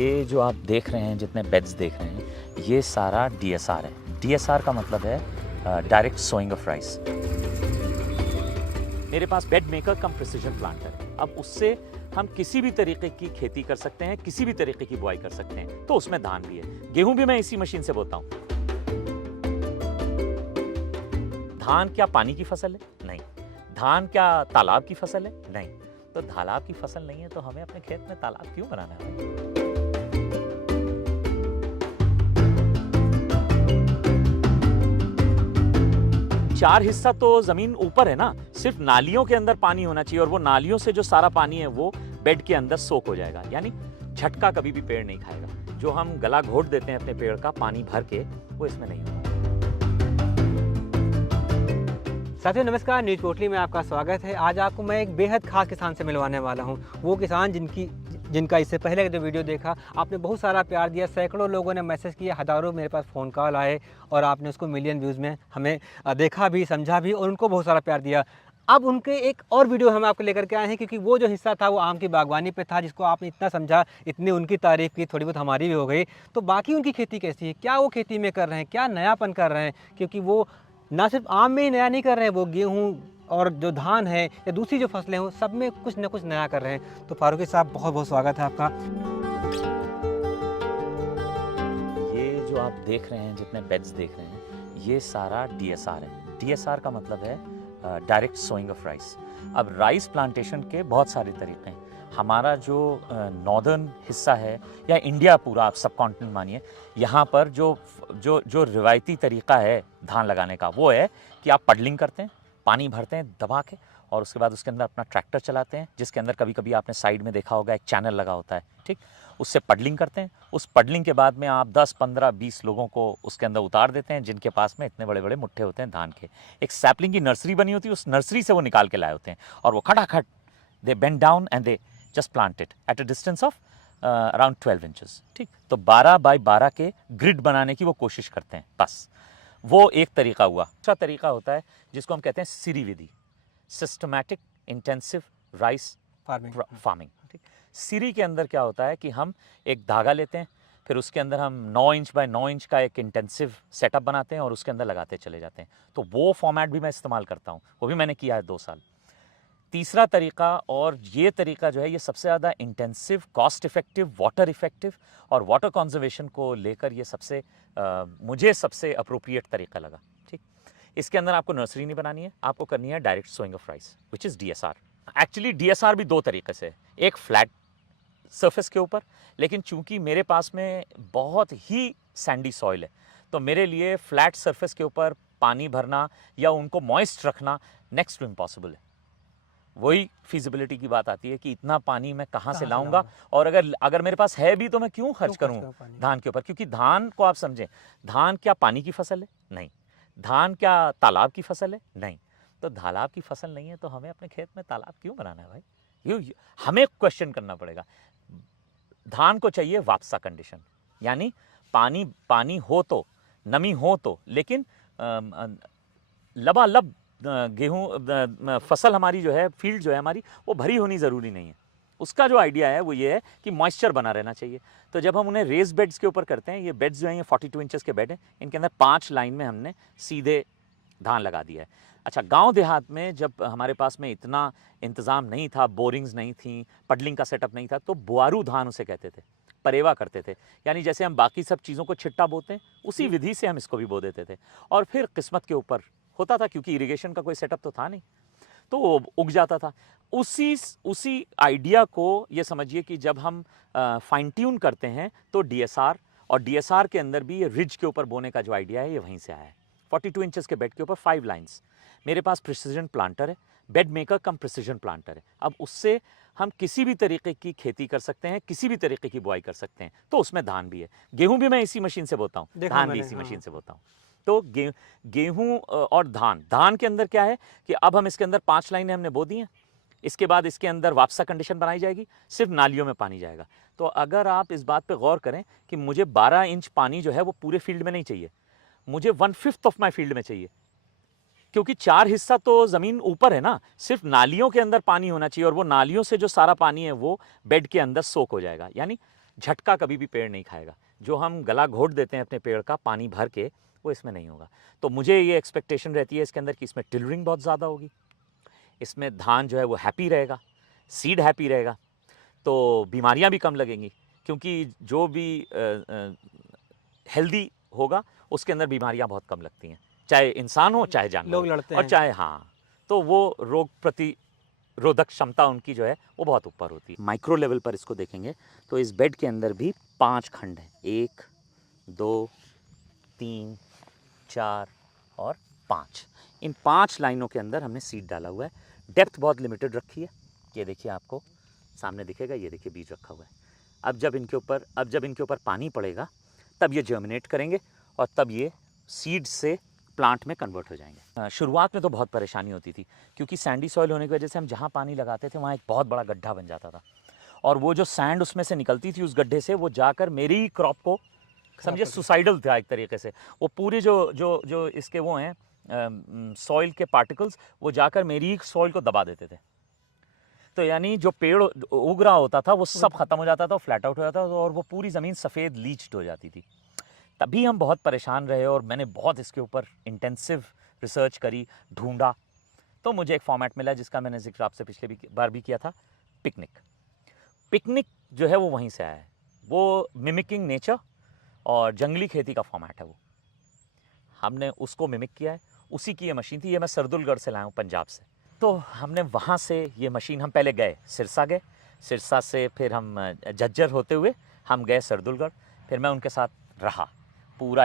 ये जो आप देख रहे हैं, जितने बेड्स देख रहे हैं, ये सारा DSR है। DSR का मतलब है डायरेक्ट सोइंग ऑफ राइस। मेरे पास bed maker cum precision planter है। अब उससे हम किसी भी तरीके की खेती कर सकते हैं, किसी भी तरीके की बुआई कर सकते हैं। तो उसमें धान भी है, गेहूं भी मैं इसी मशीन से बोता हूं। धान क्या पानी की फसल है? नहीं। धान क्या तालाब की फसल है? नहीं। तो तालाब की फसल नहीं है तो हमें अपने खेत में तालाब क्यों बनाना है? चार हिस्सा तो जमीन ऊपर है ना, सिर्फ नालियों के अंदर पानी होना चाहिए और वो नालियों से जो सारा पानी है वो बेड के अंदर सोक हो जाएगा। यानी झटका कभी भी पेड़ नहीं खाएगा। जो हम गला घोट देते हैं अपने पेड़ का पानी भर के, वो इसमें नहीं होगा। साथियों नमस्कार, न्यूज पोटली में आपका स्वागत है। आज आपको मैं एक बेहद खास किसान से मिलवाने वाला हूं। वो किसान जिनका इससे पहले जो वीडियो देखा आपने बहुत सारा प्यार दिया, सैकड़ों लोगों ने मैसेज किया, हज़ारों मेरे पास फ़ोन कॉल आए और आपने उसको मिलियन व्यूज़ में हमें देखा भी, समझा भी और उनको बहुत सारा प्यार दिया। अब उनके एक और वीडियो हम आपको लेकर के आए हैं, क्योंकि वो जो हिस्सा था वो आम की बागवानी पे था, जिसको आपने इतना समझा, इतनी उनकी तारीफ़ की, थोड़ी बहुत हमारी भी हो गई। तो बाकी उनकी खेती कैसी है, क्या वो खेती में कर रहे हैं, क्या नयापन कर रहे हैं, क्योंकि वो ना सिर्फ आम में ही नया नहीं कर रहे हैं, वो गेहूँ और जो धान है या दूसरी जो फसलें हों, सब में कुछ ना कुछ नया कर रहे हैं। तो फारूकी साहब बहुत बहुत स्वागत है आपका। ये जो आप देख रहे हैं, जितने बेड्स देख रहे हैं, ये सारा DSR है। DSR का मतलब है डायरेक्ट सोइंग ऑफ राइस। अब राइस प्लांटेशन के बहुत सारे तरीके हैं। हमारा जो नॉर्दर्न हिस्सा है या इंडिया पूरा आप सब कॉन्टिनेंट मानिए, यहाँ पर जो जो जो रिवायती तरीका है धान लगाने का, वो है कि आप पडलिंग करते हैं, पानी भरते हैं दबा के, और उसके बाद उसके अंदर अपना ट्रैक्टर चलाते हैं, जिसके अंदर कभी कभी आपने साइड में देखा होगा एक चैनल लगा होता है, ठीक। उससे पडलिंग करते हैं। उस पडलिंग के बाद में आप 10, 15, 20 लोगों को उसके अंदर उतार देते हैं, जिनके पास में इतने बड़े बड़े मुट्ठे होते हैं धान के। एक सैपलिंग की नर्सरी बनी होती है, उस नर्सरी से वो निकाल के लाए होते हैं और वो खटाखट they bend down and they just plant it at a distance of around 12 inches, ठीक। तो 12 बाई 12 के ग्रिड बनाने की वो कोशिश करते हैं, बस। वो एक तरीका हुआ। दूसरा तरीका होता है जिसको हम कहते हैं सीरी विधि, सिस्टमैटिक इंटेंसिव राइस फार्मिंग, ठीक। सीरी के अंदर क्या होता है कि हम एक धागा लेते हैं, फिर उसके अंदर हम 9 इंच बाय 9 इंच का एक इंटेंसिव सेटअप बनाते हैं और उसके अंदर लगाते चले जाते हैं। तो वो फॉर्मेट भी मैं इस्तेमाल करता हूँ, वो भी मैंने किया है 2 साल। तीसरा तरीका, और ये तरीका जो है ये सबसे ज़्यादा intensive, cost effective, water effective और वाटर कंजर्वेशन को लेकर ये सबसे मुझे सबसे अप्रोप्रिएट तरीका लगा, ठीक। इसके अंदर आपको नर्सरी नहीं बनानी है, आपको करनी है direct sowing of rice, which is DSR। Actually DSR भी 2 तरीके से है, एक फ्लैट सरफेस के ऊपर, लेकिन चूंकि मेरे पास में बहुत ही सैंडी सॉइल है, तो मेरे लिए फ्लैट सरफेस के ऊपर पानी भरना या उनको मॉइस्ट रखना नेक्स्ट टू इम्पॉसिबल है। वही फिजिबिलिटी की बात आती है कि इतना पानी मैं कहाँ से लाऊंगा, और अगर मेरे पास है भी तो मैं क्यों खर्च करूं धान के ऊपर, क्योंकि धान को आप समझें, धान क्या पानी की फसल है? नहीं। धान क्या तालाब की फसल है? नहीं। तो तालाब की फसल नहीं है तो हमें अपने खेत में तालाब क्यों बनाना है भाई? ये हमें क्वेश्चन करना पड़ेगा। धान को चाहिए वापसा कंडीशन, यानी पानी हो तो, नमी हो तो, लेकिन लबालब गेहूं फसल हमारी जो है, फील्ड जो है हमारी, वो भरी होनी ज़रूरी नहीं है। उसका जो आइडिया है वो ये है कि मॉइस्चर बना रहना चाहिए। तो जब हम उन्हें रेस बेड्स के ऊपर करते हैं, ये बेड्स जो हैं ये 42 इंचेस के बेड हैं, इनके अंदर 5 लाइन में हमने सीधे धान लगा दिया है। अच्छा, गांव देहात में जब हमारे पास में इतना इंतज़ाम नहीं था, बोरिंग्स नहीं थी, पडलिंग का सेटअप नहीं था, तो बुआरू धान उसे कहते थे, परेवा करते थे। यानी जैसे हम बाकी सब चीज़ों को छिट्टा बोते हैं, उसी विधि से हम इसको भी बो देते थे, और फिर किस्मत के ऊपर होता था, क्योंकि इरिगेशन का कोई सेटअप तो था नहीं, तो वो उग जाता था। उसी आइडिया को ये समझिए कि जब हम फाइन ट्यून करते हैं तो DSR, और DSR के अंदर भी ये रिज के ऊपर बोने का जो आइडिया है ये वहीं से आया है। 42 इंचेस के बेड के ऊपर 5 लाइन्स। मेरे पास प्रिसीजन प्लांटर है, bed maker cum precision planter है। अब उससे हम किसी भी तरीके की खेती कर सकते हैं, किसी भी तरीके की बुआई कर सकते हैं। तो उसमें धान भी है, गेहूं भी मैं इसी मशीन से बोता हूँ, धान भी इसी मशीन से बोता हूँ। तो गेहूं और धान के अंदर क्या है कि अब हम इसके अंदर 5 लाइनें हमने बो दी हैं, इसके बाद इसके अंदर वापसा कंडीशन बनाई जाएगी, सिर्फ नालियों में पानी जाएगा। तो अगर आप इस बात पे गौर करें कि मुझे 12 इंच पानी जो है वो पूरे फील्ड में नहीं चाहिए, मुझे 1/5 ऑफ माई फील्ड में चाहिए, क्योंकि 4 हिस्सा तो ज़मीन ऊपर है ना, सिर्फ नालियों के अंदर पानी होना चाहिए और वो नालियों से जो सारा पानी है वो बेड के अंदर सोक हो जाएगा। यानी झटका कभी भी पेड़ नहीं खाएगा। जो हम गला घोट देते हैं अपने पेड़ का पानी भर के, वो इसमें नहीं होगा। तो मुझे ये एक्सपेक्टेशन रहती है इसके अंदर कि इसमें टिलरिंग बहुत ज़्यादा होगी, इसमें धान जो है वो हैप्पी रहेगा, सीड हैप्पी रहेगा, तो बीमारियां भी कम लगेंगी, क्योंकि जो भी हेल्दी होगा उसके अंदर बीमारियां बहुत कम लगती हैं, चाहे इंसान हो चाहे जानवर लोग हो, लड़ते और हैं। चाहे तो वो रोग प्रतिरोधक क्षमता उनकी जो है वो बहुत ऊपर होती है। माइक्रो लेवल पर इसको देखेंगे तो इस बेड के अंदर भी 5 खंड हैं, 1 2 3 4 और 5। इन 5 लाइनों के अंदर हमने सीड डाला हुआ है। डेप्थ बहुत लिमिटेड रखी है, ये देखिए आपको सामने दिखेगा, ये देखिए बीज रखा हुआ है। अब जब इनके ऊपर पानी पड़ेगा तब ये जर्मिनेट करेंगे और तब ये सीड से प्लांट में कन्वर्ट हो जाएंगे। शुरुआत में तो बहुत परेशानी होती थी, क्योंकि सैंडी सॉइल होने की वजह से हम जहाँ पानी लगाते थे वहाँ एक बहुत बड़ा गड्ढा बन जाता था, और वो जो सैंड उसमें से निकलती थी उस गड्ढे से, वो जाकर मेरी क्रॉप को समझे सुसाइडल था एक तरीके से। वो पूरे जो इसके वो हैं सॉइल के पार्टिकल्स, वो जाकर मेरी सॉइल को दबा देते थे। तो यानी जो पेड़ उग रहा होता था वो सब खत्म हो जाता था, फ्लैट आउट हो जाता था, और वो पूरी ज़मीन सफ़ेद लीच्ड हो जाती थी। तभी हम बहुत परेशान रहे और मैंने बहुत इसके ऊपर इंटेंसिव रिसर्च करी, ढूंढा, तो मुझे एक फॉर्मेट मिला जिसका मैंने जिक्र आपसे पिछले बार भी किया था, पिकनिक जो है वो वहीं से आया है। वो मिमिकिंग नेचर और जंगली खेती का फॉर्मेट है, वो हमने उसको मिमिक किया है। उसी की ये मशीन थी, ये मैं सरदुलगढ़ से लाया हूँ, पंजाब से। तो हमने वहाँ से ये मशीन, हम पहले गए सिरसा से फिर हम झज्जर होते हुए हम गए सरदुलगढ़, फिर मैं उनके साथ रहा पूरा